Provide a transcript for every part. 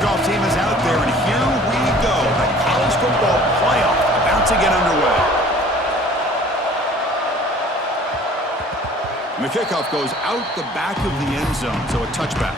kickoff team is out there, and here we go. The college football playoff about to get underway. And the kickoff goes out the back of the end zone, so a touchback.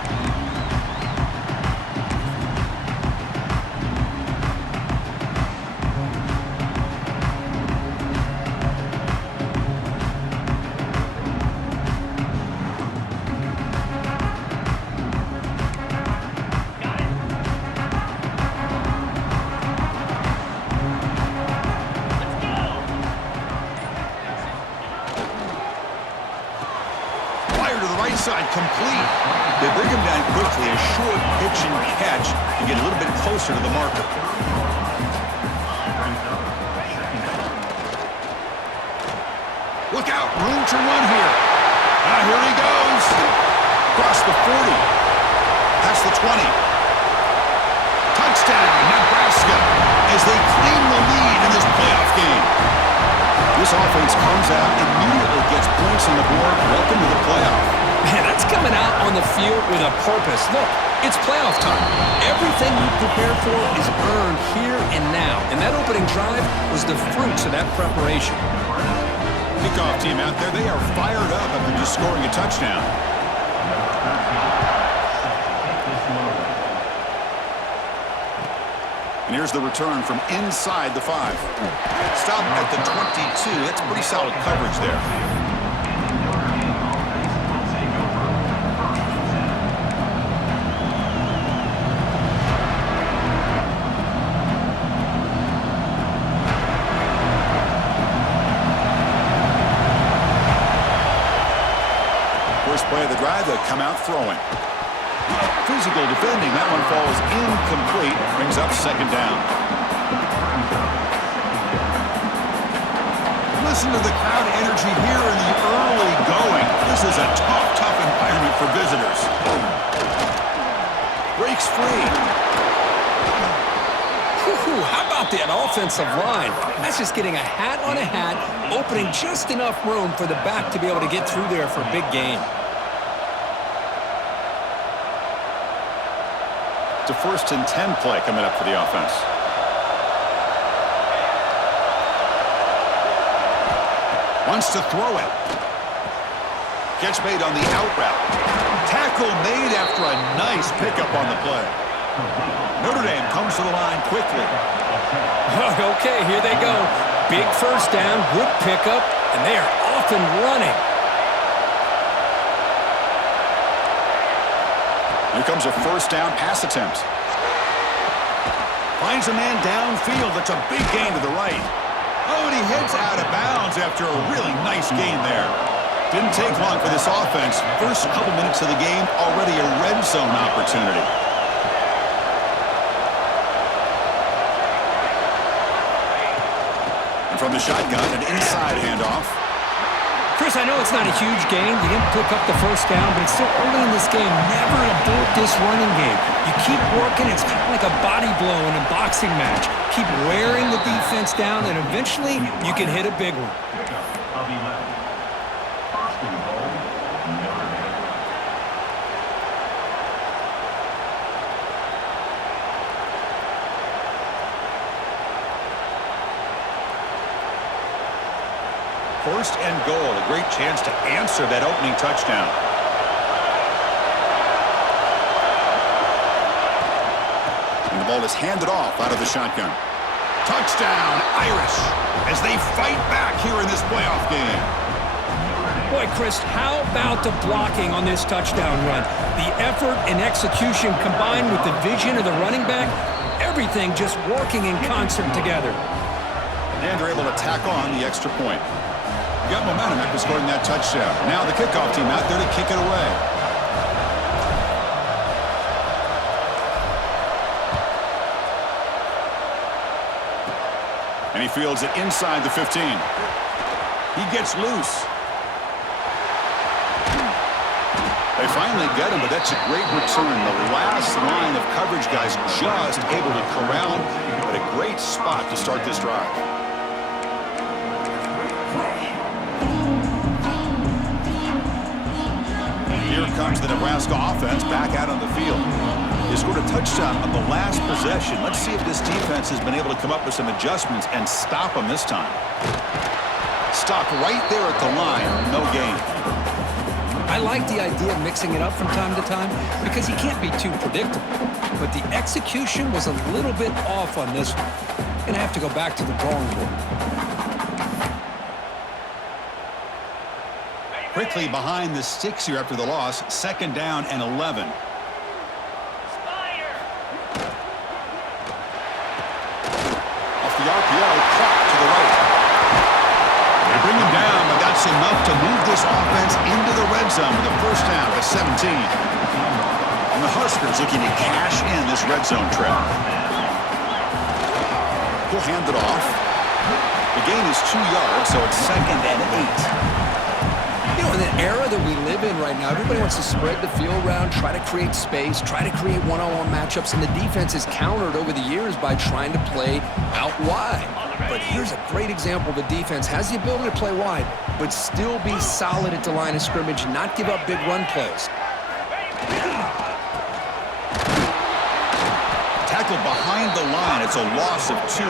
Side complete. They bring him down quickly, a short pitch and catch to get a little bit closer to the marker. Look out, room to run here. Here he goes. Across the 40. Past the 20. Touchdown, Nebraska, as they claim the lead in this playoff game. This offense comes out, immediately gets points on the board. Welcome to the playoff. Man, that's coming out on the field with a purpose. Look, it's playoff time. Everything you prepare for is earned here and now. And that opening drive was the fruits of that preparation. Kickoff team out there, they are fired up after just scoring a touchdown. And here's the return from inside the 5. Stop at the 22. That's pretty solid coverage there. First play of the drive, they come out throwing. Physical defending, that one falls incomplete, brings up second down. Listen to the crowd energy here in the early going. This is a tough environment for visitors. Breaks free. How about that offensive line? That's just getting a hat on a hat, opening just enough room for the back to be able to get through there for a big gain. It's a 1st and 10 play coming up for the offense. Wants to throw it. Catch made on the out route. Tackle made after a nice pickup on the play. Notre Dame comes to the line quickly. Okay, here they go. Big first down, good pickup, and they are off and running. Here comes a first down pass attempt. Finds a man downfield. That's a big gain to the right. Oh, and he heads out of bounds after a really nice gain there. Didn't take long for this offense. First couple minutes of the game, already a red zone opportunity. And from the shotgun, an inside handoff. Chris, I know it's not a huge game. You didn't pick up the first down, but it's still early in this game. Never abort this running game. You keep working. It's kind of like a body blow in a boxing match. Keep wearing the defense down, and eventually you can hit a big one. First and goal, a great chance to answer that opening touchdown. And the ball is handed off out of the shotgun. Touchdown, Irish, as they fight back here in this playoff game. Boy, Chris, how about the blocking on this touchdown run? The effort and execution combined with the vision of the running back, everything just working in concert together. And they're able to tack on the extra point. Got momentum after scoring that touchdown. Now the kickoff team out there to kick it away. And he fields it inside the 15. He gets loose. They finally get him, but that's a great return. The last line of coverage guys just able to corral him, but a great spot to start this drive. Here comes the Nebraska offense back out on the field. They scored a touchdown on the last possession. Let's see if this defense has been able to come up with some adjustments and stop them this time. Stop right there at the line. No gain. I like the idea of mixing it up from time to time because you can't be too predictable. But the execution was a little bit off on this one. Gonna have to go back to the drawing board. Quickly behind the sticks here after the loss. 2nd down and 11. Off the RPO, clock to the right. They bring him down, but that's enough to move this offense into the red zone with a 1st down to 17. And the Huskers looking to cash in this red zone trip. He'll hand it off. The gain is 2 yards, so it's 2nd and 8. You know, in the era that we live in right now, everybody wants to spread the field around, try to create space, try to create one-on-one matchups, and the defense is countered over the years by trying to play out wide. But here's a great example. The defense has the ability to play wide, but still be solid at the line of scrimmage, not give up big run plays. Tackle behind the line. It's a loss of 2.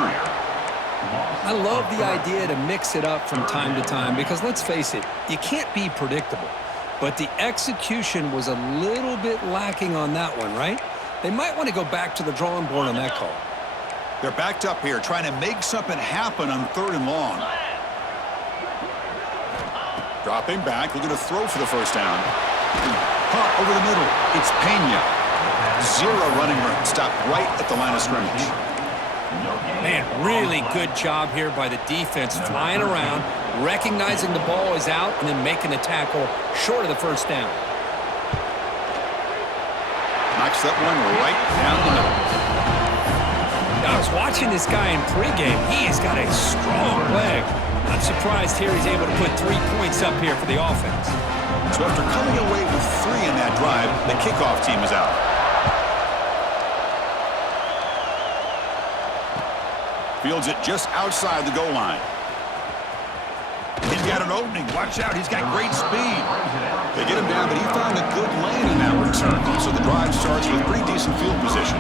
I love the idea to mix it up from time to time because, let's face it, you can't be predictable. But the execution was a little bit lacking on that one, right? They might want to go back to the drawing board on that call. They're backed up here, trying to make something happen on 3rd and long. Dropping back, looking to throw for the 1st down. Caught over the middle. It's Pena. 0 running room. Stopped right at the line of scrimmage. Man, really good job here by the defense, flying around, recognizing the ball is out, and then making the tackle short of the 1st down. Knocks that one right down the middle. I was watching this guy in pregame. He has got a strong leg. Not surprised here he's able to put 3 points up here for the offense. So after coming away with 3 in that drive, the kickoff team is out. Fields it just outside the goal line. He's got an opening. Watch out. He's got great speed. They get him down, but he found a good lane in that return. So the drive starts with pretty decent field position.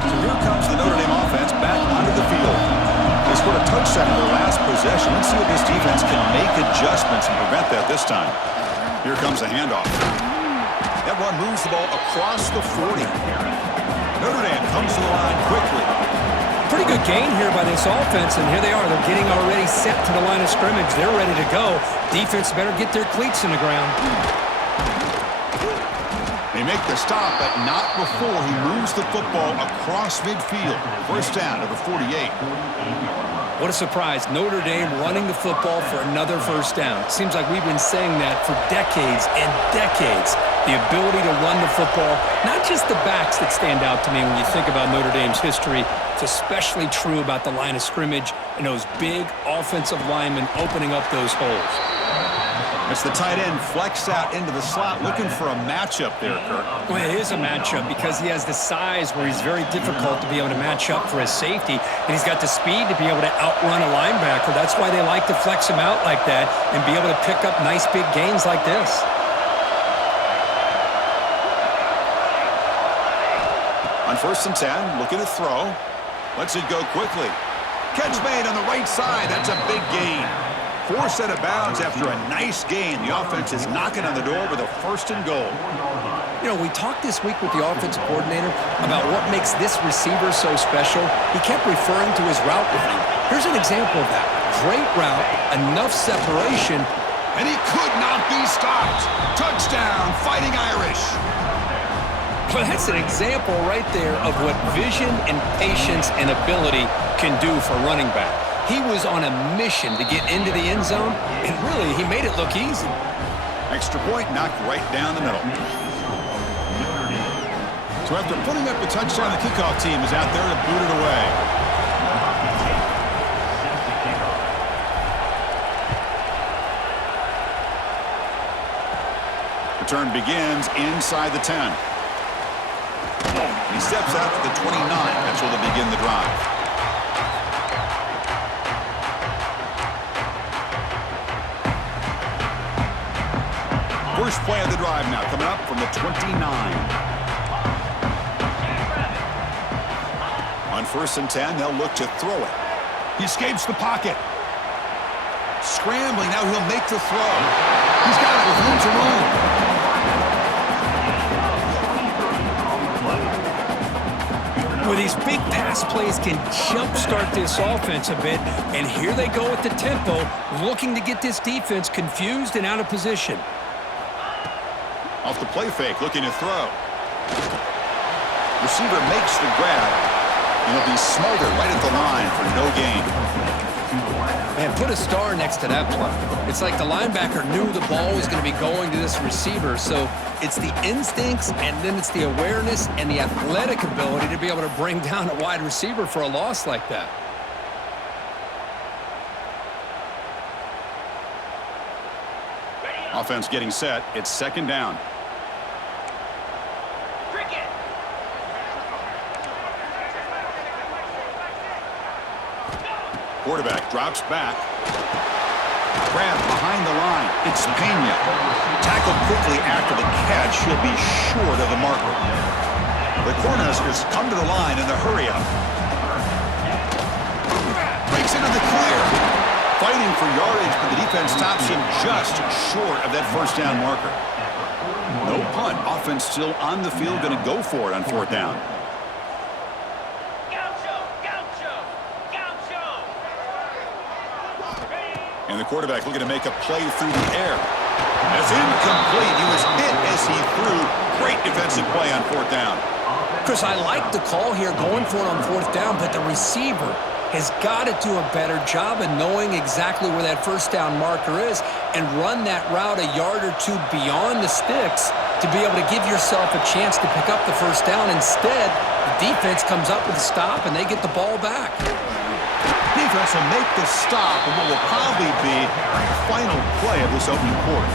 So here comes the Notre Dame offense back onto the field. They scored a touchdown in their last possession. Let's see if this defense can make adjustments and prevent that this time. Here comes the handoff. That run moves the ball across the 40. Notre Dame comes to the line quickly. Pretty good gain here by this offense, and here they are. They're getting already set to the line of scrimmage. They're ready to go. Defense better get their cleats in the ground. They make the stop, but not before he moves the football across midfield. 1st down to the 48. What a surprise. Notre Dame running the football for another 1st down. Seems like we've been saying that for decades and decades. The ability to run the football, not just the backs that stand out to me when you think about Notre Dame's history. It's especially true about the line of scrimmage and those big offensive linemen opening up those holes. It's the tight end flexed out into the slot, looking for a matchup there, Kirk. Well, it is a matchup because he has the size where he's very difficult to be able to match up for his safety, and he's got the speed to be able to outrun a linebacker. That's why they like to flex him out like that and be able to pick up nice big gains like this. On 1st and 10, looking to throw. Lets it go quickly. Catch made on the right side. That's a big gain. 4 set of bounds after a nice gain. The offense is knocking on the door with a 1st and goal. You know, we talked this week with the offensive coordinator about what makes this receiver so special. He kept referring to his route running. Here's an example of that. Great route, enough separation. And he could not be stopped. Touchdown, Fighting Irish. Well, that's an example right there of what vision and patience and ability can do for running back. He was on a mission to get into the end zone, and really, he made it look easy. Extra point knocked right down the middle. So after putting up the touchdown, the kickoff team is out there to boot it away. Return begins inside the 10. He steps out to the 29. That's where they'll begin the drive. First play of the drive now coming up from the 29. On 1st and 10, they'll look to throw it. He escapes the pocket. Scrambling, now he'll make the throw. He's got it with room to run. Well, these big pass plays can jumpstart this offense a bit, and here they go at the tempo, looking to get this defense confused and out of position. Off the play fake, looking to throw. Receiver makes the grab, and he'll be smothered right at the line for no gain. Man, put a star next to that play. It's like the linebacker knew the ball was going to be going to this receiver, so it's the instincts, and then it's the awareness and the athletic ability to be able to bring down a wide receiver for a loss like that. Offense getting set. It's 2nd down. Quarterback drops back. Grab behind the line. It's Pena. Tackled quickly after the catch. He'll be short of the marker. The Cornhuskers come to the line in the hurry-up. Breaks into the clear. Fighting for yardage, but the defense stops him just short of that 1st down marker. No punt. Offense still on the field, going to go for it on 4th down. And the quarterback looking to make a play through the air. That's incomplete. He was hit as he threw. Great defensive play on 4th down. Chris, I like the call here going for it on 4th down, but the receiver has got to do a better job of knowing exactly where that 1st down marker is and run that route a yard or two beyond the sticks to be able to give yourself a chance to pick up the 1st down. Instead, the defense comes up with a stop and they get the ball back. Defense will make the stop on what will probably be the final play of this opening quarter.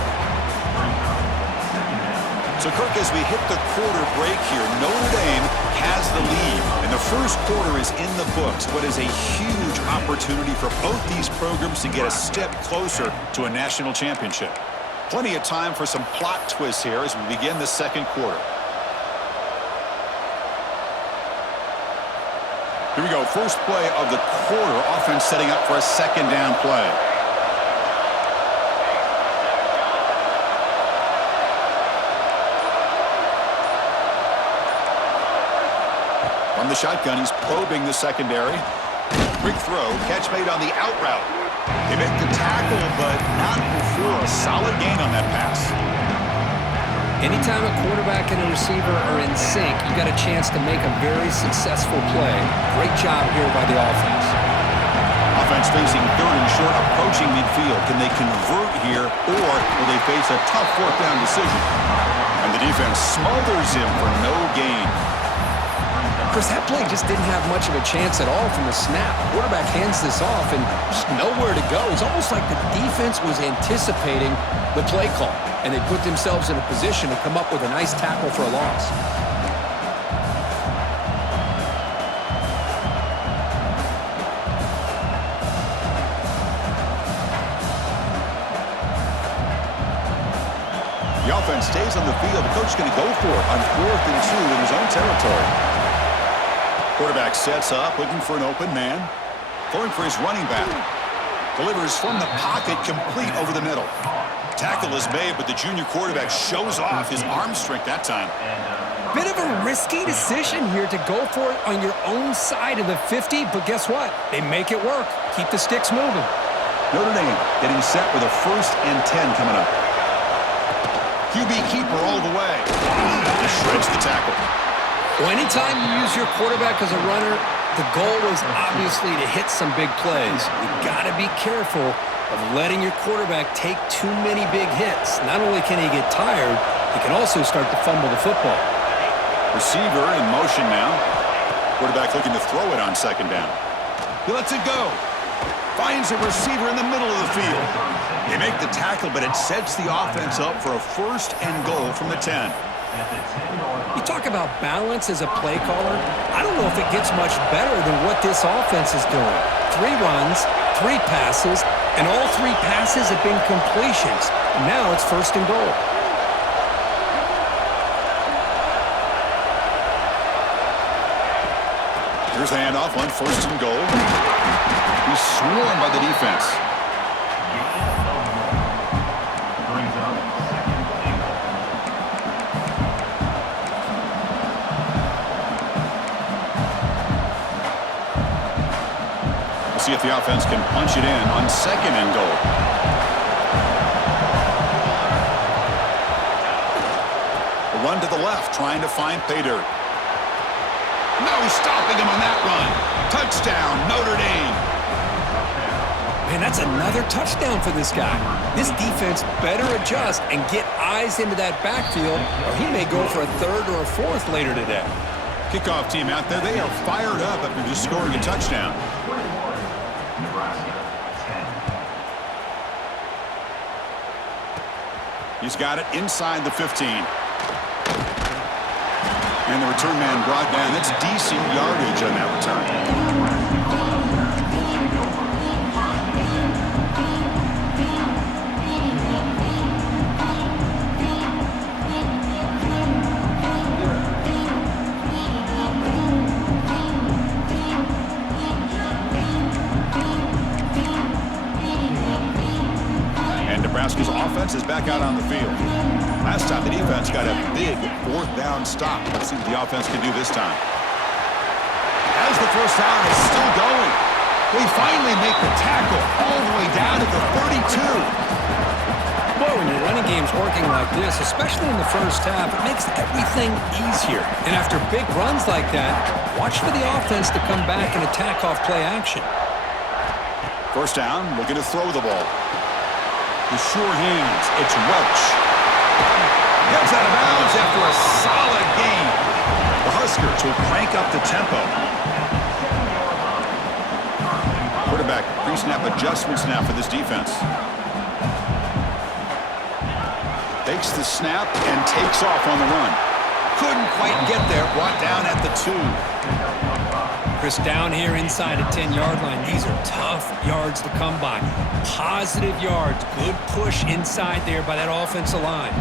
So, Kirk, as we hit the quarter break here, Notre Dame has the lead, and the 1st quarter is in the books. What is a huge opportunity for both these programs to get a step closer to a national championship. Plenty of time for some plot twists here as we begin the 2nd quarter. Here we go, first play of the quarter. Offense setting up for a 2nd down play. From the shotgun, he's probing the secondary. Quick throw, catch made on the out route. They make the tackle, but not before a solid gain on that pass. Anytime a quarterback and a receiver are in sync, you got a chance to make a very successful play. Great job here by the offense. Offense facing 3rd and short, approaching midfield. Can they convert here, or will they face a tough 4th down decision? And the defense smothers him for no gain. Chris, that play just didn't have much of a chance at all from the snap. Quarterback hands this off and just nowhere to go. It's almost like the defense was anticipating the play call, and they put themselves in a position to come up with a nice tackle for a loss. The offense stays on the field. The coach is going to go for it on 4th and 2 in his own territory. Quarterback sets up, looking for an open man. Going for his running back. Delivers from the pocket, complete over the middle. Tackle is made, but the junior quarterback shows off his arm strength that time. Bit of a risky decision here to go for it on your own side of the 50, but guess what? They make it work. Keep the sticks moving. Notre Dame getting set with a 1st and 10 coming up. QB keeper all the way. He shreds the tackle. Well, anytime you use your quarterback as a runner, the goal is obviously to hit some big plays. You've got to be careful of letting your quarterback take too many big hits. Not only can he get tired, he can also start to fumble the football. Receiver in motion now. Quarterback looking to throw it on 2nd down. He lets it go. Finds a receiver in the middle of the field. They make the tackle, but it sets the offense up for a 1st and goal from the 10. You talk about balance as a play caller. I don't know if it gets much better than what this offense is doing. 3 runs, 3 passes, and all 3 passes have been completions. And now it's 1st and goal. Here's the handoff on 1st and goal. He's swarmed by the defense. We'll see if the offense can punch it in on 2nd and goal. A run to the left, trying to find pay dirt. No stopping him on that run. Touchdown, Notre Dame. Man, that's another touchdown for this guy. This defense better adjust and get eyes into that backfield, or he may go for a 3rd or a 4th later today. Kickoff team out there, they are fired up after just scoring a touchdown. He's got it inside the 15. And the return man brought down. That's decent yardage on that return. And Nebraska's offense is back out on the field. Last time the defense got a big 4th down stop. Let's see what the offense can do this time. As the 1st down is still going. They finally make the tackle all the way down to the 32. Boy, when your running game's working like this, especially in the 1st half, it makes everything easier. And after big runs like that, watch for the offense to come back and attack off play action. 1st down, looking to throw the ball. The sure hands, it's Welch. Gets out of bounds after a solid game. The Huskers will crank up the tempo. Quarterback pre-snap adjustments now for this defense. Takes the snap and takes off on the run. Couldn't quite get there, brought down at the 2. Chris, down here inside the 10-yard line, these are tough yards to come by. Positive yards, good push inside there by that offensive line.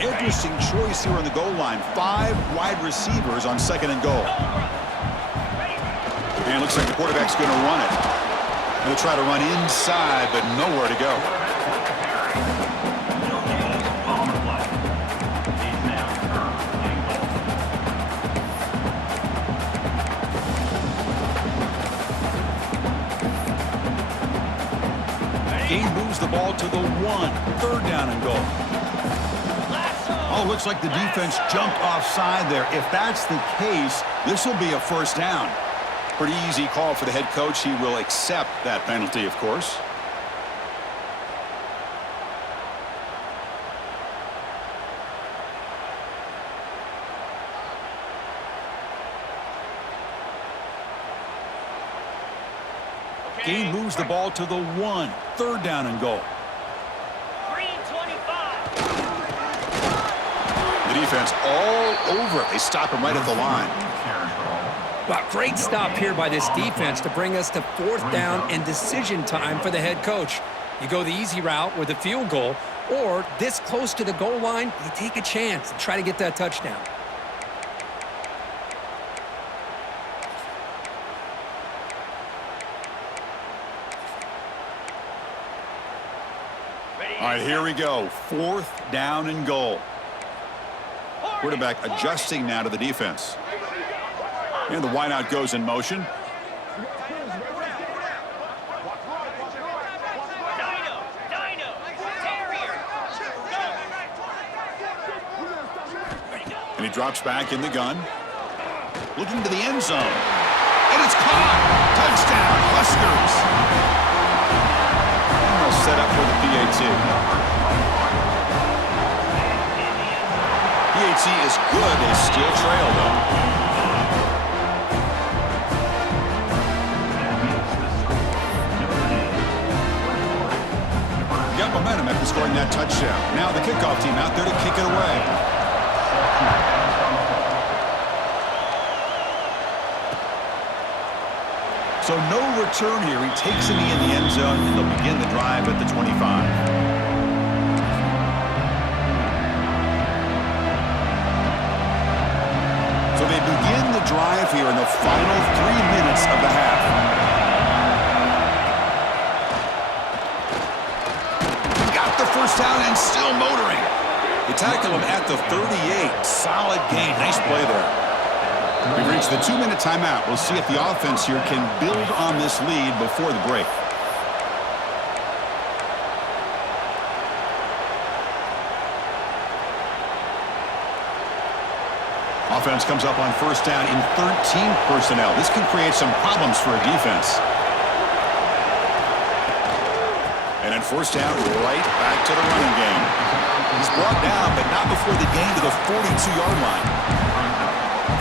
Interesting choice here on the goal line. 5 wide receivers on 2nd and goal. And it looks like the quarterback's going to run it. He'll try to run inside, but nowhere to go. Game moves the ball to the 1. 3rd down and goal. Oh, looks like the defense jumped offside there. If that's the case, this will be a 1st down. Pretty easy call for the head coach. He will accept that penalty, of course. Game moves the ball to the 1. 3rd down and goal. The defense all over it. They stop him right at the line. Well, great stop here by this defense to bring us to 4th down and decision time for the head coach. You go the easy route with a field goal, or this close to the goal line, you take a chance and try to get that touchdown. All right, here we go. 4th down and goal. Quarterback adjusting now to the defense. And the wideout goes in motion. And he drops back in the gun. Looking to the end zone. And it's caught. Touchdown, Huskers. And they'll set up for the PAT. PAT is good. They still trail, though. momentum after scoring that touchdown. Now the kickoff team out there to kick it away. So no return here. He takes it in the end zone, and they'll begin the drive at the 25. So they begin the drive here in the final 3 minutes of the half. Got the first down and still motoring. They tackle him at the 38. Solid game. Nice play there. We've reached the 2-minute timeout. We'll see if the offense here can build on this lead before the break. Offense comes up on first down in 13 personnel. This can create some problems for a defense. And then first down, right back to the running game. He's brought down, but not before the gain to the 42-yard line.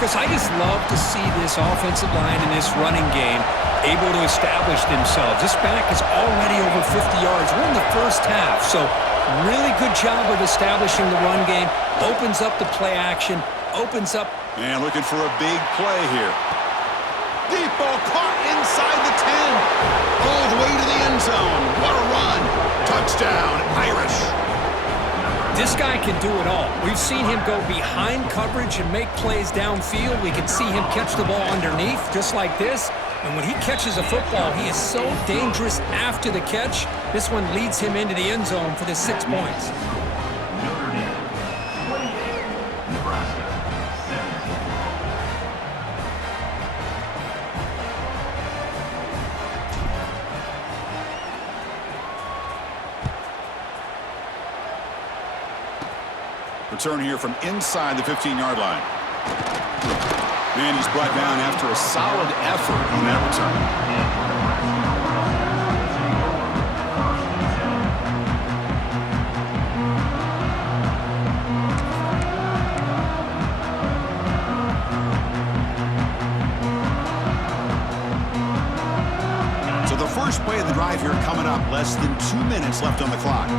Chris, I just love to see this offensive line and this running game able to establish themselves. This back is already over 50 yards. We're in the first half, so really good job of establishing the run game. Opens up the play action, opens up. And looking for a big play here. Deep ball caught inside the 10. All the way to the end zone. What a run. Touchdown, Irish. This guy can do it all. We've seen him go behind coverage and make plays downfield. We can see him catch the ball underneath, just like this. And when he catches a football, he is so dangerous after the catch. This one leads him into the end zone for the 6 points. Return here from inside the 15-yard line. And he's brought down after a solid effort on that return. So the first play of the drive here coming up. Less than 2 minutes left on the clock.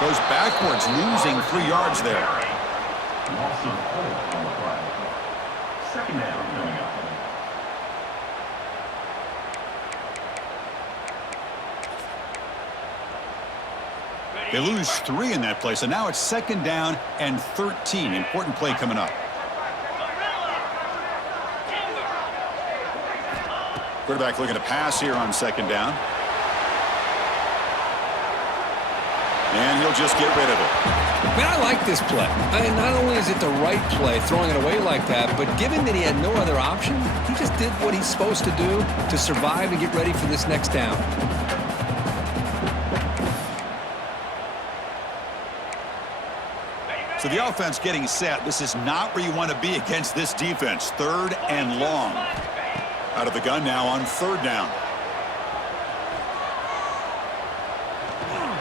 Goes backwards, losing 3 yards there. Second down coming up. They lose 3 in that play, so now it's second down and 13. Important play coming up. Quarterback looking to pass here on second down. And he'll just get rid of it. Man, I like this play. Not only is it the right play, throwing it away like that, but given that he had no other option, he just did what he's supposed to do to survive and get ready for this next down. So the offense getting set. This is not where you want to be against this defense. Third and long. Out of the gun now on third down.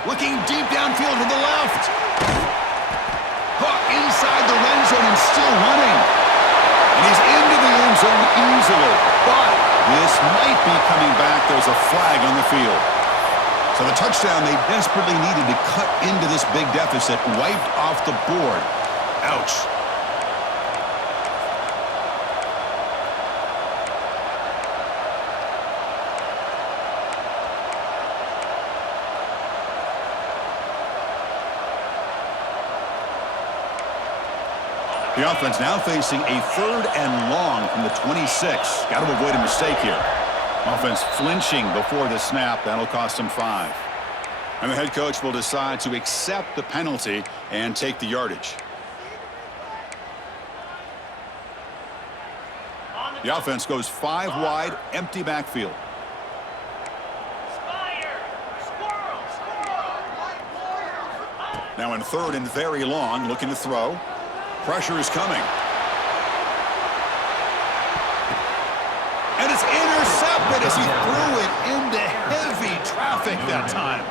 Looking deep downfield to the left. Caught inside the end zone and still running. And he's into the end zone easily. But this might be coming back. There's a flag on the field. So the touchdown they desperately needed to cut into this big deficit wiped off the board. Ouch. The offense now facing a third and long from the 26. Got to avoid a mistake here. Offense flinching before the snap. That'll cost him 5. And the head coach will decide to accept the penalty and take the yardage. The offense goes 5 wide, empty backfield. Now in third and very long, looking to throw. Pressure is coming. And it's intercepted as he threw it into heavy traffic that time.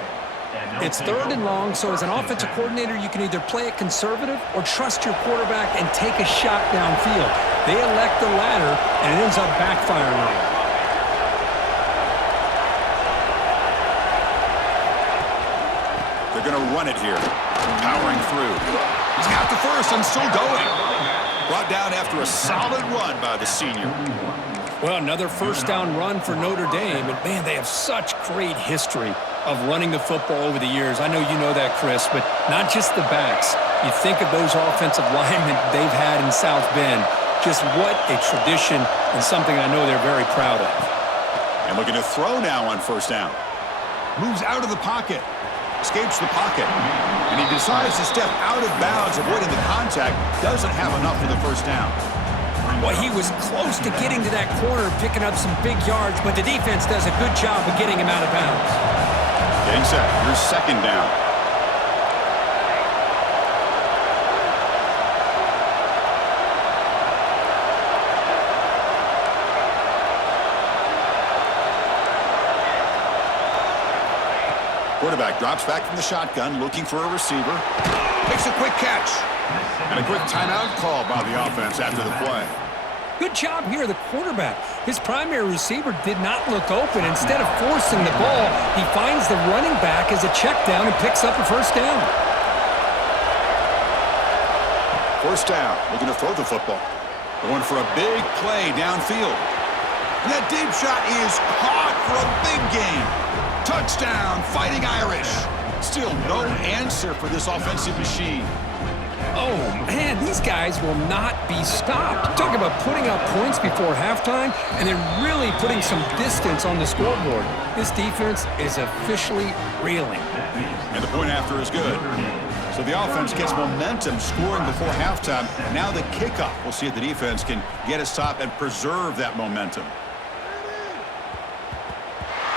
It's third and long, so as an offensive coordinator, you can either play it conservative or trust your quarterback and take a shot downfield. They elect the latter, and it ends up backfiring on them. They're going to run it here. Powering through. He's got the first and still going. Brought down after a solid run by the senior. Well, another first down run for Notre Dame. And, man, they have such great history of running the football over the years. I know you know that, Chris, but not just the backs. You think of those offensive linemen they've had in South Bend. Just what a tradition and something I know they're very proud of. And looking to throw now on first down. Moves out of the pocket. Escapes the pocket. And he decides to step out of bounds, avoiding the contact. Doesn't have enough for the first down. Well, he was close to getting to that corner, picking up some big yards, but the defense does a good job of getting him out of bounds. Getting set. Here's second down. Quarterback drops back from the shotgun, looking for a receiver. Makes a quick catch. And a quick timeout call by the offense after the play. Good job here, the quarterback. His primary receiver did not look open. Instead of forcing the ball, he finds the running back as a check down and picks up a first down. First down, looking to throw the football. Going for a big play downfield. And that deep shot is caught for a big gain. Touchdown, Fighting Irish. Still no answer for this offensive machine. Oh, man, these guys will not be stopped. Talk about putting up points before halftime and then really putting some distance on the scoreboard. This defense is officially reeling. And the point after is good. So the offense gets momentum scoring before halftime. Now the kickoff. We'll see if the defense can get a stop and preserve that momentum.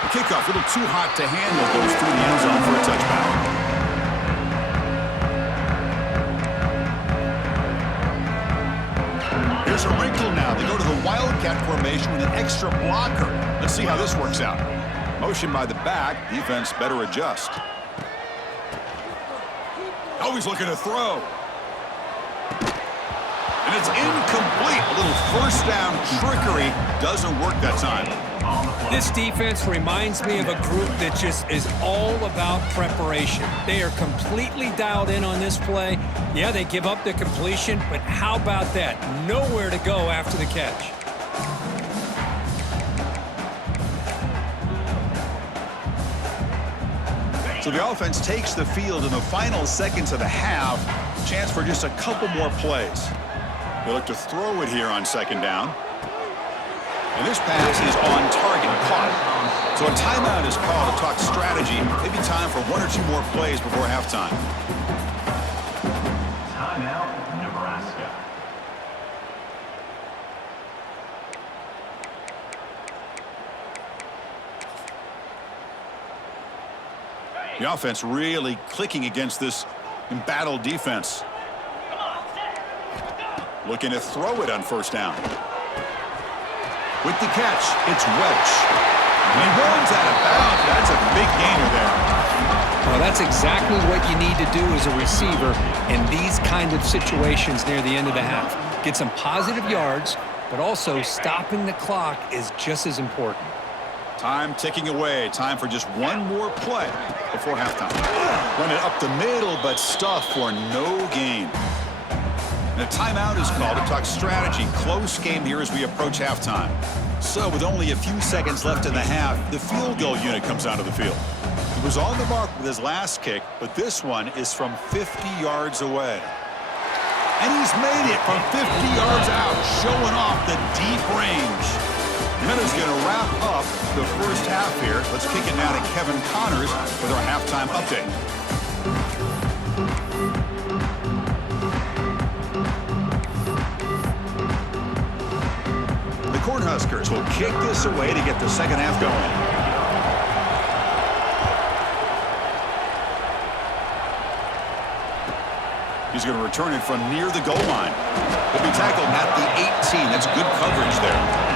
The kickoff, a little too hot to handle, goes through the end zone for a touchback. There's a wrinkle now. They go to the Wildcat formation with an extra blocker. Let's see how this works out. Motion by the back. Defense better adjust. Always looking to throw. And it's incomplete. A little first down trickery doesn't work that time. This defense reminds me of a group that just is all about preparation. They are completely dialed in on this play. Yeah, they give up the completion, but how about that? Nowhere to go after the catch. So the offense takes the field in the final seconds of the half. Chance for just a couple more plays. They look to throw it here on second down. And this pass is on target, caught. So a timeout is called to talk strategy. Maybe time for one or two more plays before halftime. Timeout, Nebraska. The offense really clicking against this embattled defense. Looking to throw it on first down. With the catch, it's Welch. And he runs out of bounds. That's a big gainer there. Well, that's exactly what you need to do as a receiver in these kind of situations near the end of the half. Get some positive yards, but also stopping the clock is just as important. Time ticking away. Time for just one more play before halftime. Run it up the middle, but stuffed for no gain. And a timeout is called to talk strategy. Close game here as we approach halftime. So with only a few seconds left in the half, the field goal unit comes onto the field. He was on the mark with his last kick, but this one is from 50 yards away. And he's made it from 50 yards out, showing off the deep range. And that is going to wrap up the first half here. Let's kick it now to Kevin Connors with our halftime update. The Cornhuskers will kick this away to get the second half going. He's going to return it from near the goal line. He'll be tackled at the 18. That's good coverage there.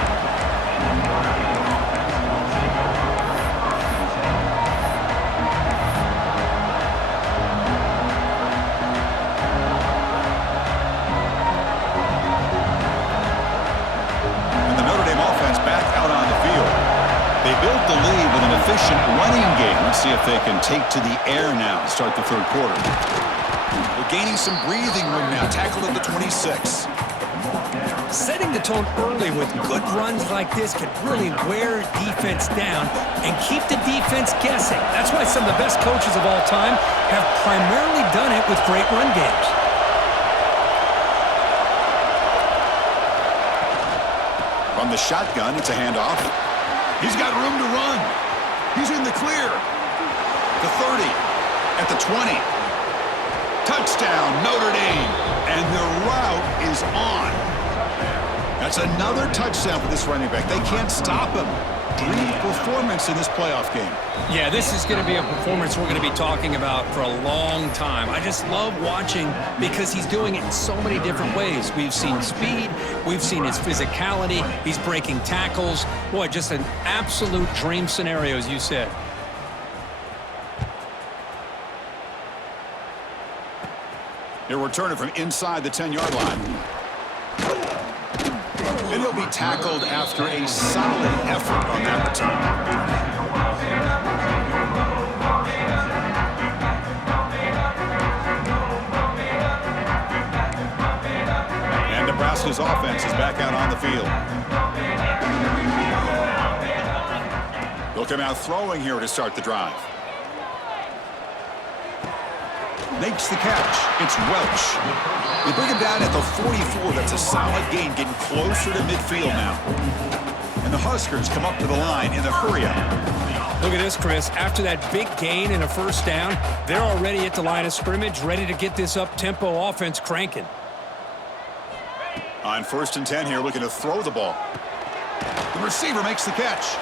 built the lead with an efficient running game. Let's see if they can take to the air now to start the third quarter. They're gaining some breathing room now. Tackled at the 26. Setting the tone early with good runs like this can really wear defense down and keep the defense guessing. That's why some of the best coaches of all time have primarily done it with great run games. From the shotgun, it's a handoff. He's got room to run. He's in the clear. The 30, at the 20. Touchdown, Notre Dame. And the route is on. That's another touchdown for this running back. They can't stop him. Dream performance in this playoff game. Yeah, this is going to be a performance we're going to be talking about for a long time. I just love watching because he's doing it in so many different ways. We've seen speed. We've seen his physicality. He's breaking tackles. Boy, just an absolute dream scenario, as you said. He'll return it from inside the 10-yard line. And he'll be tackled after a solid effort on that return. And Nebraska's offense is back out on the field. They'll come out throwing here to start the drive. Makes the catch. It's Welch. They bring him down at the 44. That's a solid gain, getting closer to midfield now. And the Huskers come up to the line in the hurry-up. Look at this, Chris. After that big gain and a first down, they're already at the line of scrimmage, ready to get this up-tempo offense cranking. On 1st and 10 here, looking to throw the ball. The receiver makes the catch.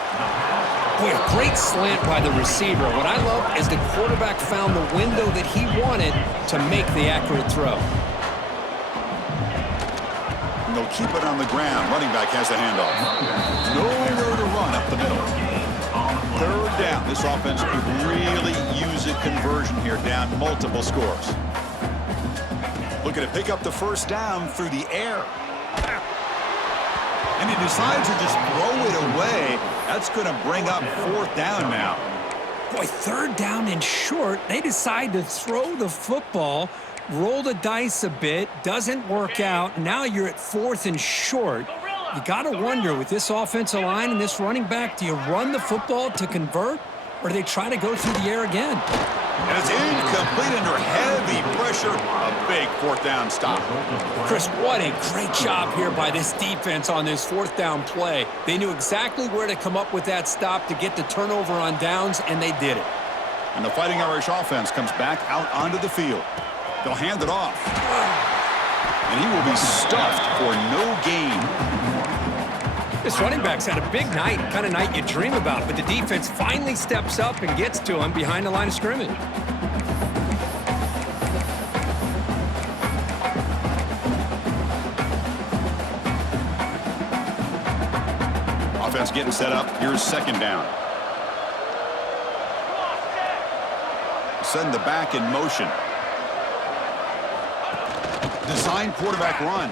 Boy, a great slant by the receiver. What I love is the quarterback found the window that he wanted to make the accurate throw. And they'll keep it on the ground. Running back has the handoff. Nowhere to run up the middle. 3rd down. This offense could really use a conversion here, down multiple scores. Looking to pick up the first down through the air. And he decides to just throw it away. That's going to bring up 4th down now. Boy, 3rd down and short. They decide to throw the football, roll the dice a bit, doesn't work out. Now you're at 4th and short. You got to wonder, with this offensive line and this running back, do you run the football to convert, or do they try to go through the air again? And it's incomplete under heavy pressure. A big 4th down stop. Chris, what a great job here by this defense on this 4th down play. They knew exactly where to come up with that stop to get the turnover on downs, and they did it. And the Fighting Irish offense comes back out onto the field. They'll hand it off. And he will be stuffed for no gain. This running back's had a big night, kind of night you dream about, but the defense finally steps up and gets to him behind the line of scrimmage. Offense getting set up. Here's 2nd down. Send the back in motion. Design quarterback run.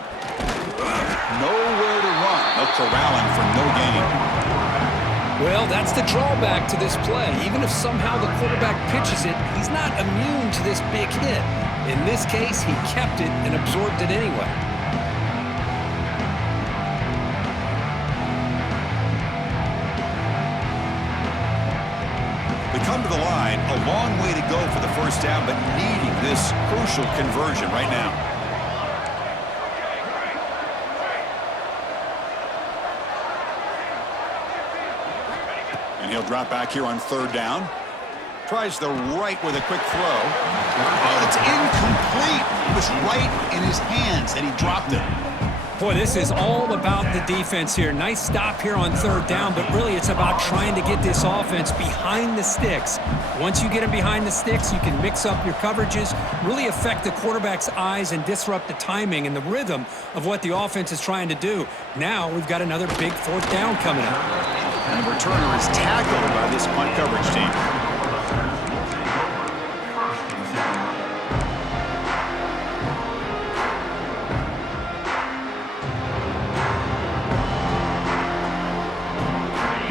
Nowhere to run. No corralling for no gain. Well, that's the drawback to this play. Even if somehow the quarterback pitches it, he's not immune to this big hit. In this case, he kept it and absorbed it anyway. They come to the line, a long way to go for the first down, but needing this crucial conversion right now. And he'll drop back here on 3rd down. Tries the right with a quick throw. Oh, it's incomplete. It was right in his hands, and he dropped it. Boy, this is all about the defense here. Nice stop here on 3rd down, but really it's about trying to get this offense behind the sticks. Once you get them behind the sticks, you can mix up your coverages, really affect the quarterback's eyes and disrupt the timing and the rhythm of what the offense is trying to do. Now we've got another big 4th down coming up. And the returner is tackled by this punt coverage team.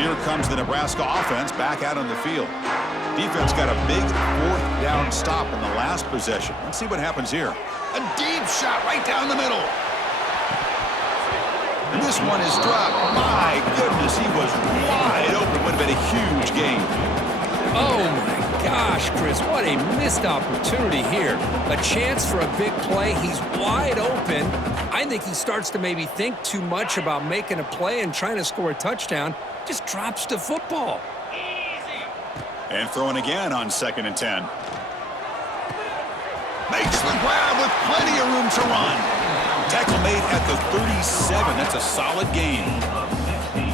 Here comes the Nebraska offense back out on the field. Defense got a big fourth down stop in the last possession. Let's see what happens here. A deep shot right down the middle. And this one is dropped. My goodness, he was wide open. Would have been a huge gain. Oh, my gosh, Chris, what a missed opportunity here. A chance for a big play. He's wide open. I think he starts to maybe think too much about making a play and trying to score a touchdown. Just drops the football. And throwing again on 2nd and 10. Makes the grab with plenty of room to run. Tackle made at the 37. That's a solid gain.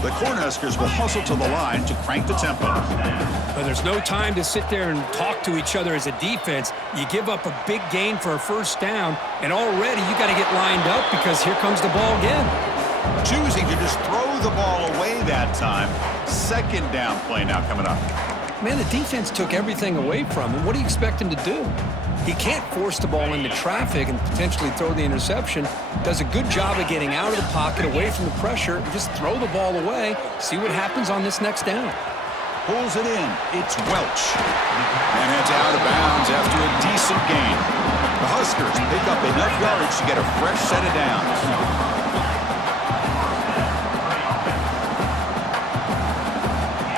The Cornhuskers will hustle to the line to crank the tempo. But there's no time to sit there and talk to each other as a defense. You give up a big gain for a first down, and already you got to get lined up because here comes the ball again. Choosing to just throw the ball away that time. 2nd down play now coming up. Man, the defense took everything away from him. What do you expect him to do? He can't force the ball into traffic and potentially throw the interception. Does a good job of getting out of the pocket, away from the pressure, and just throw the ball away. See what happens on this next down. Pulls it in. It's Welch. And heads out of bounds after a decent gain. The Huskers pick up enough yards to get a fresh set of downs.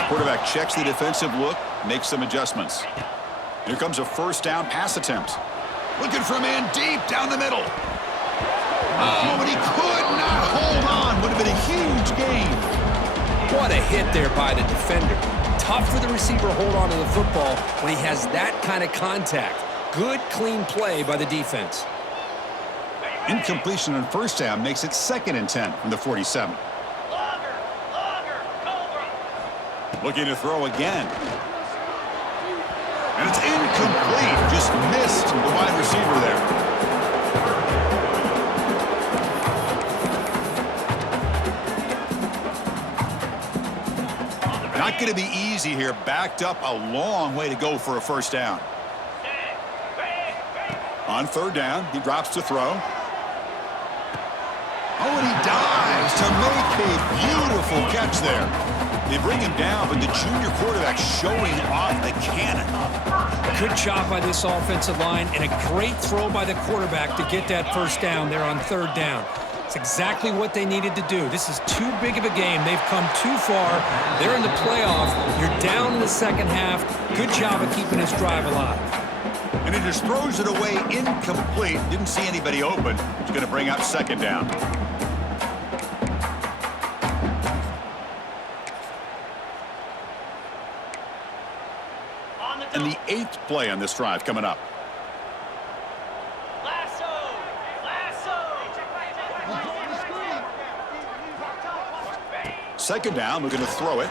Quarterback checks the defensive look, makes some adjustments. Here comes a first down pass attempt. Looking for a man deep down the middle. Oh, but he could not hold on. Would have been a huge gain. What a hit there by the defender. Tough for the receiver to hold on to the football when he has that kind of contact. Good, clean play by the defense. Incompletion on first down makes it 2nd and 10 from the 47. Looking to throw again. And it's incomplete. Just missed the wide receiver there. Not going to be easy here. Backed up a long way to go for a first down. On 3rd down, he drops to throw. Oh, and he dives to make a beautiful catch there. They bring him down, but the junior quarterback showing off the cannon. Good job by this offensive line and a great throw by the quarterback to get that first down there on 3rd down. It's exactly what they needed to do. This is too big of a game. They've come too far. They're in the playoff. You're down in the second half. Good job of keeping this drive alive. And he just throws it away incomplete. Didn't see anybody open. It's going to bring up 2nd down. And the 8th play on this drive coming up. Second down, we're going to throw it.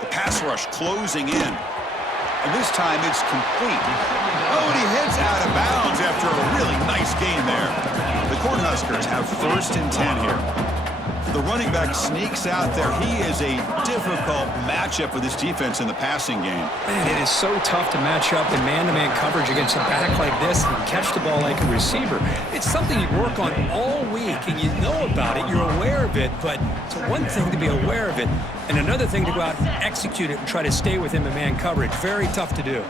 The pass rush closing in. And this time it's complete. Oh, and he heads out of bounds after a really nice gain there. The Cornhuskers have 1st and 10 here. The running back sneaks out there. He is a difficult matchup for this defense in the passing game. Man, it is so tough to match up in man-to-man coverage against a back like this and catch the ball like a receiver. It's something you work on all week, and you know about it. You're aware of it, but it's one thing to be aware of it, and another thing to go out and execute it and try to stay with him in man coverage. Very tough to do.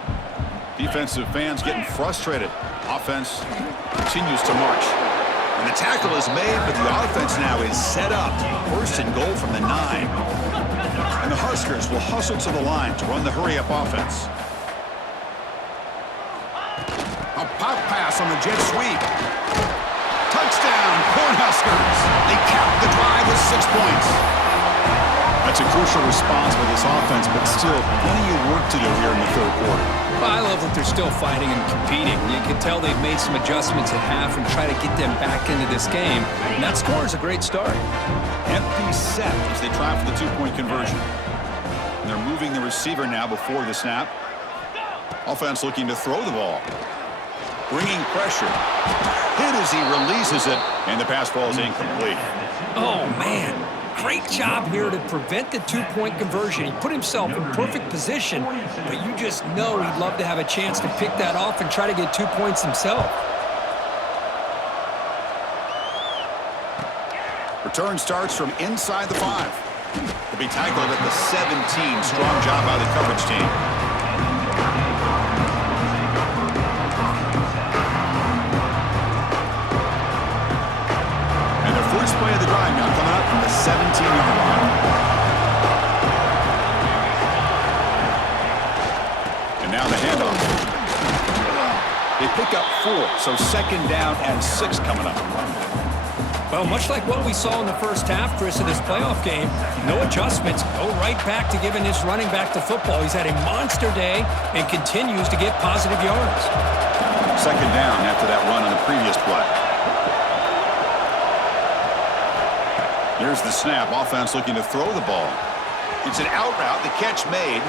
Defensive fans getting frustrated. Offense continues to march. And the tackle is made, but the offense now is set up. 1st and goal from the 9. And the Huskers will hustle to the line to run the hurry-up offense. A pop pass on the jet sweep. Touchdown, Cornhuskers. They cap the drive with 6 points. That's a crucial response for this offense, but still plenty of work to do here in the 3rd quarter. Well, I love that they're still fighting and competing. You can tell they've made some adjustments at half and try to get them back into this game. And that score is a great start. Empty set as they try for the 2-point conversion. And they're moving the receiver now before the snap. Offense looking to throw the ball. Bringing pressure. Hit as he releases it, and the pass ball is incomplete. Oh, man. Great job here to prevent the 2-point conversion. He put himself in perfect position, but you just know he'd love to have a chance to pick that off and try to get 2 points himself. Return starts from inside the 5. To be tackled at the 17. Strong job by the coverage team. And the first play of the drive now coming up from the 17-yard line. And now the handoff. They pick up 4, so second down and 6 coming up. Well, much like what we saw in the first half, Chris, of this playoff game, no adjustments, go right back to giving this running back the football. He's had a monster day and continues to get positive yards. Second down after that run on the previous play. Here's the snap. Offense looking to throw the ball. It's an out route. The catch made.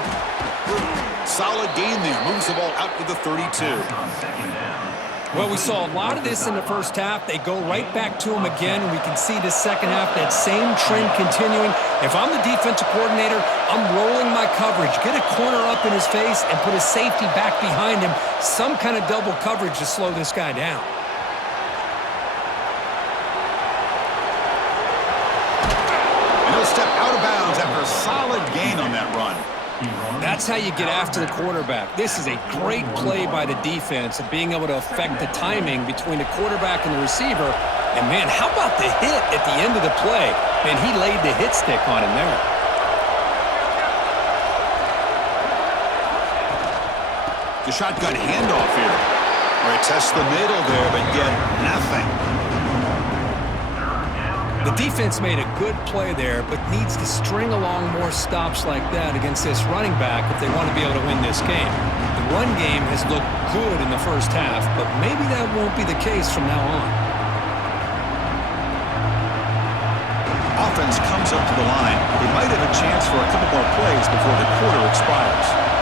Solid gain there. Moves the ball out to the 32. Well, we saw a lot of this in the first half. They go right back to him again, and we can see the second half, that same trend continuing. If I'm the defensive coordinator, I'm rolling my coverage. Get a corner up in his face and put a safety back behind him. Some kind of double coverage to slow this guy down. And he'll step out of bounds after a solid gain on that run. That's how you get after the quarterback. This is a great play by the defense and being able to affect the timing between the quarterback and the receiver. And, man, how about the hit at the end of the play? Man, he laid the hit stick on him there. The shotgun handoff here. Where it tests the middle there, but yet nothing. The defense made a good play there, but needs to string along more stops like that against this running back if they want to be able to win this game. The run game has looked good in the first half, but maybe that won't be the case from now on. Offense comes up to the line. They might have a chance for a couple more plays before the quarter expires.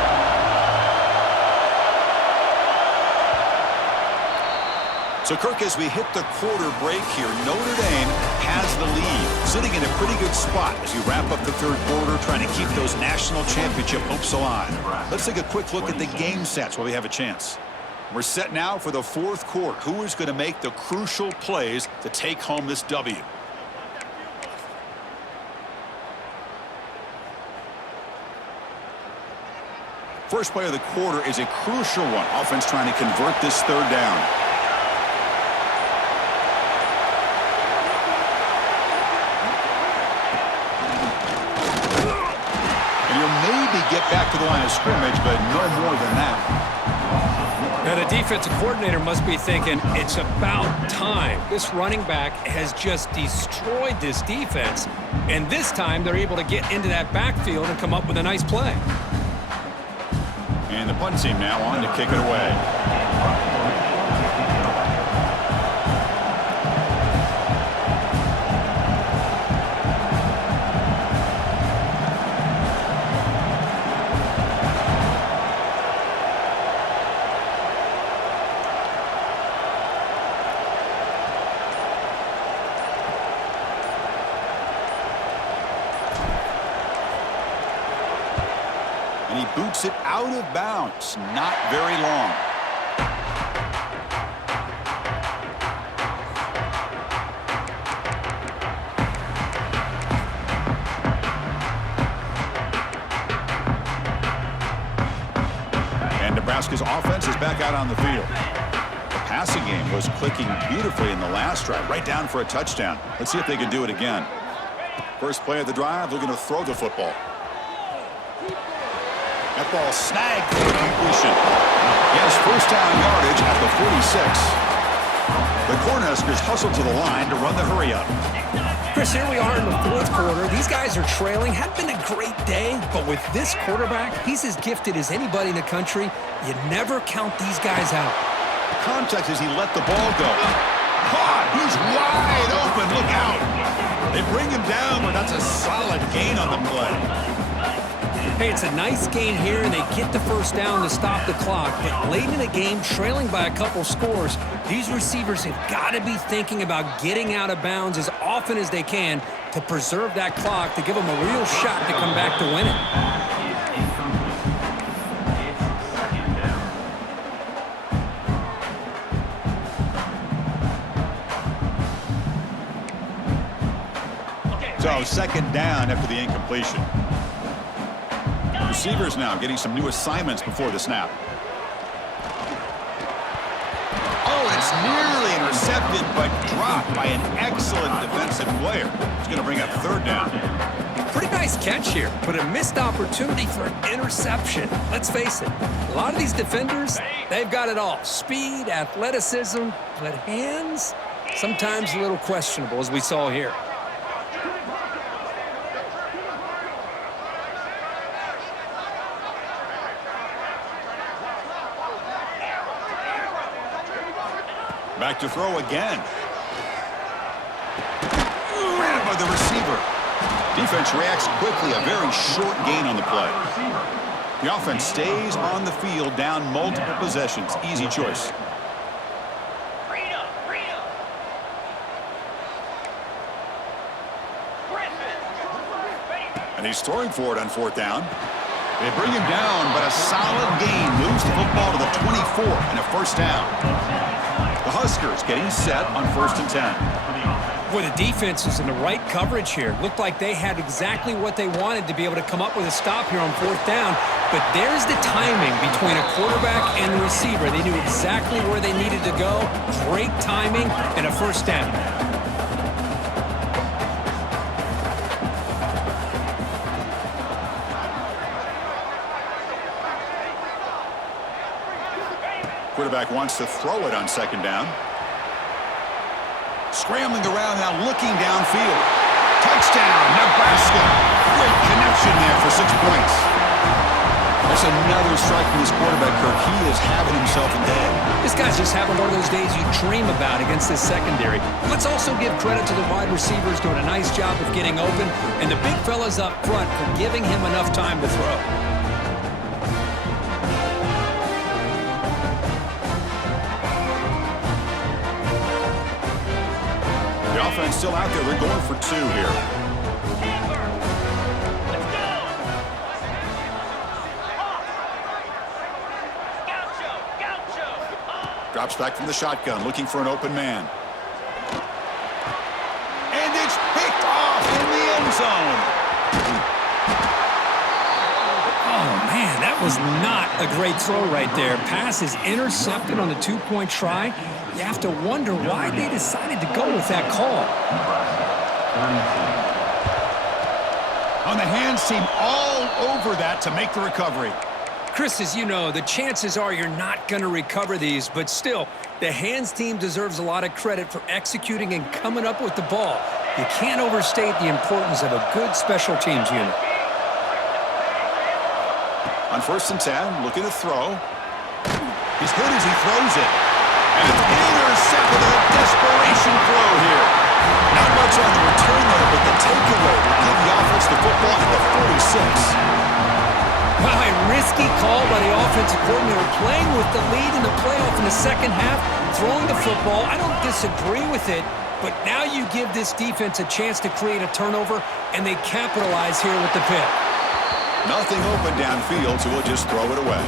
So, Kirk, as we hit the quarter break here, Notre Dame has the lead, sitting in a pretty good spot as we wrap up the third quarter, trying to keep those national championship hopes alive. Let's take a quick look at the game sets while we have a chance. We're set now for the fourth quarter. Who is going to make the crucial plays to take home this W? First play of the quarter is a crucial one. Offense trying to convert this third down. Get back to the line of scrimmage, but no more than that. Now, the defensive coordinator must be thinking, it's about time. This running back has just destroyed this defense, and this time they're able to get into that backfield and come up with a nice play. And the punt team now on to kick it away. And he boots it out of bounds. Not very long. And Nebraska's offense is back out on the field. The passing game was clicking beautifully in the last drive, right down for a touchdown. Let's see if they can do it again. First play of the drive, looking to throw the football. That ball snagged for the completion. He has first down yardage at the 46. The Cornhuskers hustle to the line to run the hurry up. Chris, here we are in the fourth quarter. These guys are trailing. Had been a great day, but with this quarterback, he's as gifted as anybody in the country. You never count these guys out. Contact as he let the ball go. Caught! He's wide open. Look out! They bring him down, but that's a solid gain on the play. Hey, it's a nice gain here, and they get the first down to stop the clock. But late in the game, trailing by a couple scores, these receivers have got to be thinking about getting out of bounds as often as they can to preserve that clock, to give them a real shot to come back to win it. So So second down after the incompletion. Receivers now getting some new assignments before the snap. Oh, and it's nearly intercepted, but dropped by an excellent defensive player. It's going to bring up third down. Pretty nice catch here, but a missed opportunity for an interception. Let's face it, a lot of these defenders, they've got it all. Speed, athleticism, but hands, sometimes a little questionable, as we saw here. Back to throw again. Ran by the receiver. Defense reacts quickly. A very short gain on the play. The offense stays on the field, down multiple possessions. Easy choice. And he's throwing for it on fourth down. They bring him down, but a solid gain moves the football to the 24 and a first down. The Huskers getting set on 1st and 10. Boy, the defense is in the right coverage here. Looked like they had exactly what they wanted to be able to come up with a stop here on fourth down. But there's the timing between a quarterback and the receiver. They knew exactly where they needed to go. Great timing and a first down. Quarterback wants to throw it on second down. Scrambling around now, looking downfield. Touchdown, Nebraska. Great connection there for 6 points. That's another strike from this quarterback, Kirk. He is having himself a day. This guy's just having one of those days you dream about against this secondary. Let's also give credit to the wide receivers doing a nice job of getting open, and the big fellas up front for giving him enough time to throw. Offense still out there. They're going for 2 here. Drops back from the shotgun, looking for an open man. And it's picked off in the end zone. Oh, man, that was not a great throw right there. Pass is intercepted on the 2-point try. You have to wonder why they decided to go with that call. On the hands team all over that to make the recovery. Chris, as you know, the chances are you're not going to recover these, but still, the hands team deserves a lot of credit for executing and coming up with the ball. You can't overstate the importance of a good special teams unit. On 1st and 10, looking to throw. He's good as he throws it. And it's intercepted with a desperation throw here. Not much on the return there, but the takeaway will give the offense the football at the 46. Well, a risky call by the offensive coordinator, playing with the lead in the playoff in the second half, throwing the football. I don't disagree with it, but now you give this defense a chance to create a turnover, and they capitalize here with the pick. Nothing open downfield, so we'll just throw it away.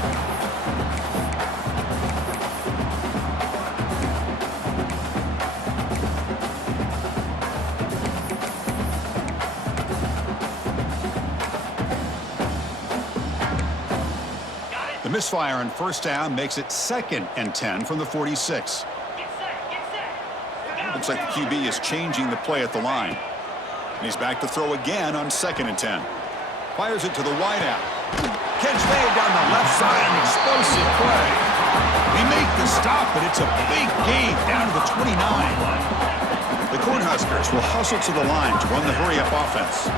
The misfire on 1st down makes it 2nd and 10 from the 46. Looks like the QB is changing the play at the line. And he's back to throw again on 2nd and 10. Fires it to the wideout. Catch made down the left side, an explosive play. They make the stop, but it's a big gain down to the 29. The Cornhuskers will hustle to the line to run the hurry-up offense.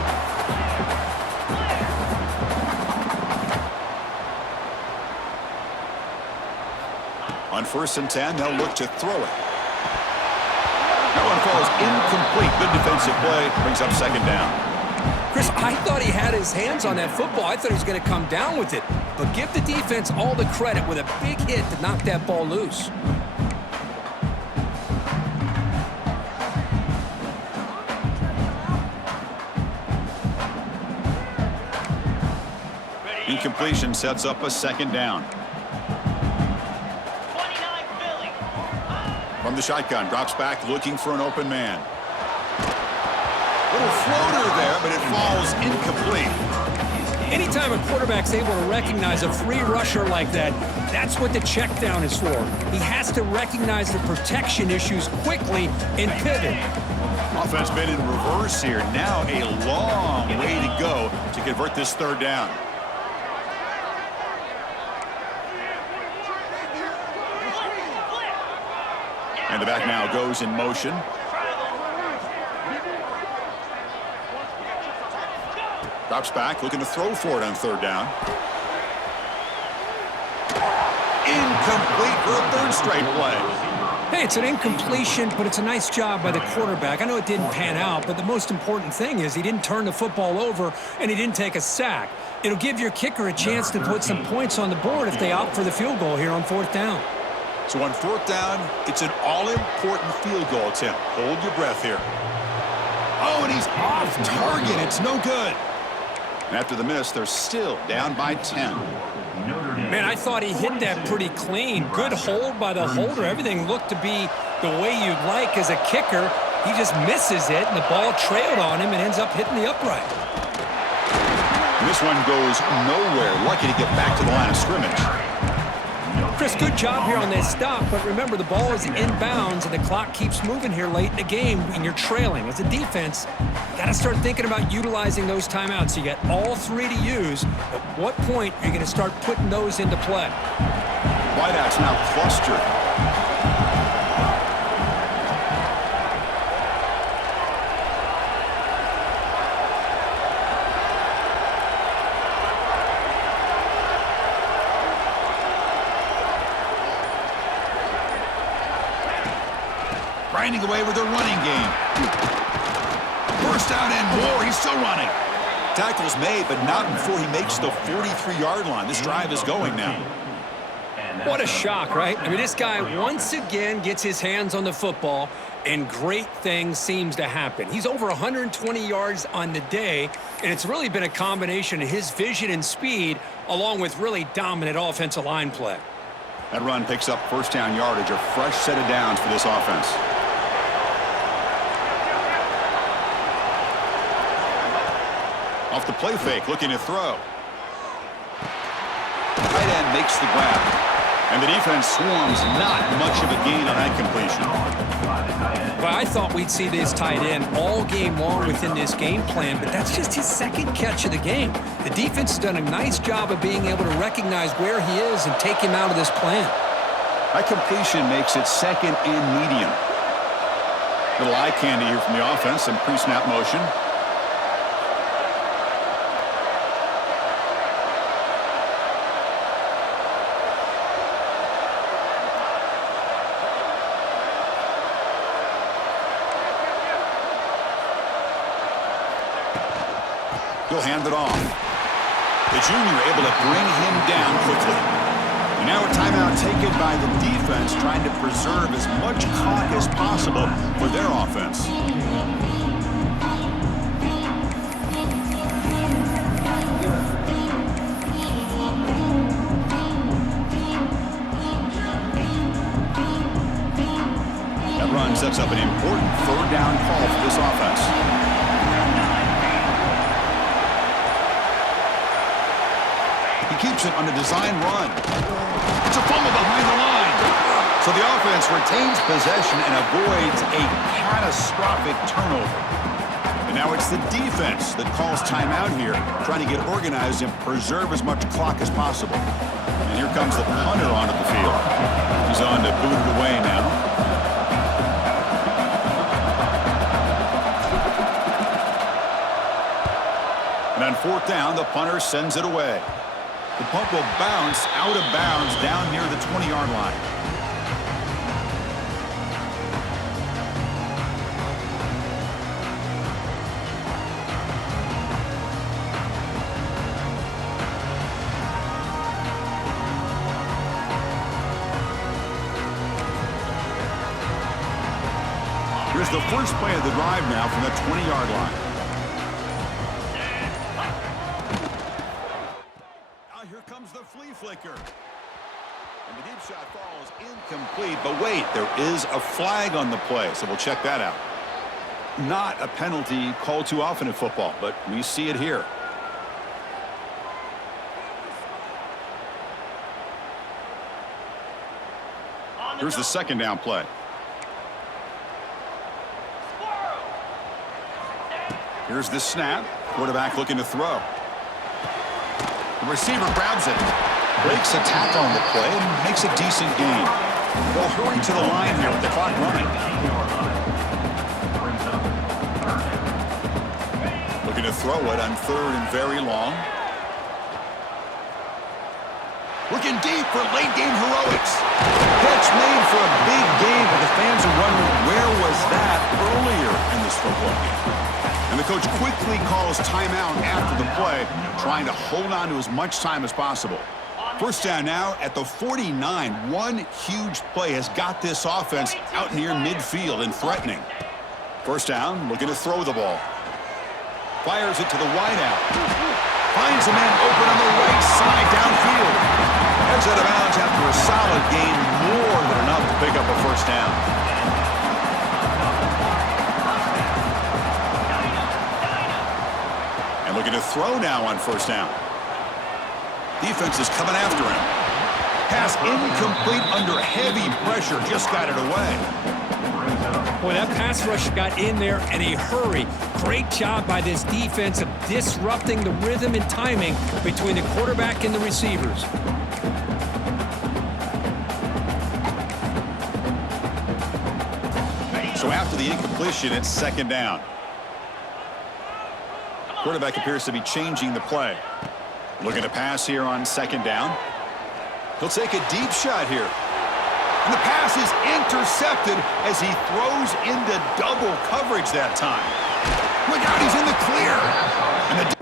On 1st and 10, they'll look to throw it. That one falls incomplete. Good defensive play. Brings up 2nd down. Chris, I thought he had his hands on that football. I thought he was going to come down with it. But give the defense all the credit with a big hit to knock that ball loose. Incompletion sets up a 2nd down. From the shotgun, drops back looking for an open man. Little floater there, but it falls incomplete. Anytime a quarterback's able to recognize a free rusher like that, that's what the check down is for. He has to recognize the protection issues quickly and pivot. Offense been in reverse here. Now a long way to go to convert this third down. And the back now goes in motion. Drops back, looking to throw for it on third down. Incomplete for a third straight play. Hey, it's an incompletion, but it's a nice job by the quarterback. I know it didn't pan out, but the most important thing is he didn't turn the football over and he didn't take a sack. It'll give your kicker a chance to put some points on the board if they opt for the field goal here on fourth down. So on fourth down, it's an all-important field goal attempt. Hold your breath here. Oh, and he's off target. It's no good. And after the miss, they're still down by 10. Man, I thought he hit that pretty clean. Good hold by the holder. Everything looked to be the way you'd like as a kicker. He just misses it, and the ball trailed on him and ends up hitting the upright. And this one goes nowhere. Lucky to get back to the line of scrimmage. Chris, good job here on this stop, but remember the ball is inbounds and the clock keeps moving here late in the game and you're trailing. As a defense, you got to start thinking about utilizing those timeouts. You got all three to use. At what point are you going to start putting those into play? Wideouts now clustered. Grinding away with a running game. Burst out and more. He's still running. Tackle's made, but not before he makes the 43-yard line. This drive is going now. What a shock, right? I mean, this guy once again gets his hands on the football, and great things seems to happen. He's over 120 yards on the day, and it's really been a combination of his vision and speed, along with really dominant offensive line play. That run picks up first down yardage, a fresh set of downs for this offense. Off the play fake, looking to throw. Tight end makes the grab. And the defense swarms, not much of a gain on that completion. Well, I thought we'd see this tight end all game long within this game plan, but that's just his second catch of the game. The defense has done a nice job of being able to recognize where he is and take him out of this plan. That completion makes it second and medium. Little eye candy here from the offense, some pre-snap motion. He'll hand it off. The junior able to bring him down quickly. And now a timeout taken by the defense, trying to preserve as much clock as possible for their offense. That run sets up an important third down call for this offense. Keeps it on a design run. It's a fumble behind the line. So the offense retains possession and avoids a catastrophic turnover. And now it's the defense that calls timeout here, trying to get organized and preserve as much clock as possible. And here comes the punter onto the field. He's on to boot it away now. And on fourth down, the punter sends it away. The punt will bounce out of bounds down near the 20-yard line. Here's the first play of the drive now from the 20-yard line. Flicker. And the deep shot falls incomplete, but wait, there is a flag on the play, so we'll check that out. not a penalty called too often in football, but we see it here. Here's the second down play. Here's the snap. Quarterback looking to throw. The receiver grabs it. Breaks a tackle on the play and makes a decent gain. They'll hurry to the line here with the clock running. Looking to throw it on third and very long. Looking deep for late game heroics. Catch made for a big game, but the fans are wondering where was that earlier in this football game. And the coach quickly calls timeout after the play, trying to hold on to as much time as possible. First down now at the 49. One huge play has got this offense out near midfield and threatening. First down, looking to throw the ball. Fires it to the wideout. Finds a man open on the right side downfield. Heads out of bounds after a solid gain, more than enough to pick up a first down. And looking to throw now on first down. Defense is coming after him. Pass incomplete under heavy pressure, just got it away. Boy, that pass rush got in there in a hurry. Great job by this defense of disrupting the rhythm and timing between the quarterback and the receivers. So after the incompletion, it's second down. Quarterback appears to be changing the play. Looking to pass here on second down. He'll take a deep shot here. And the pass is intercepted as he throws into double coverage that time. Look out, he's in the clear. And the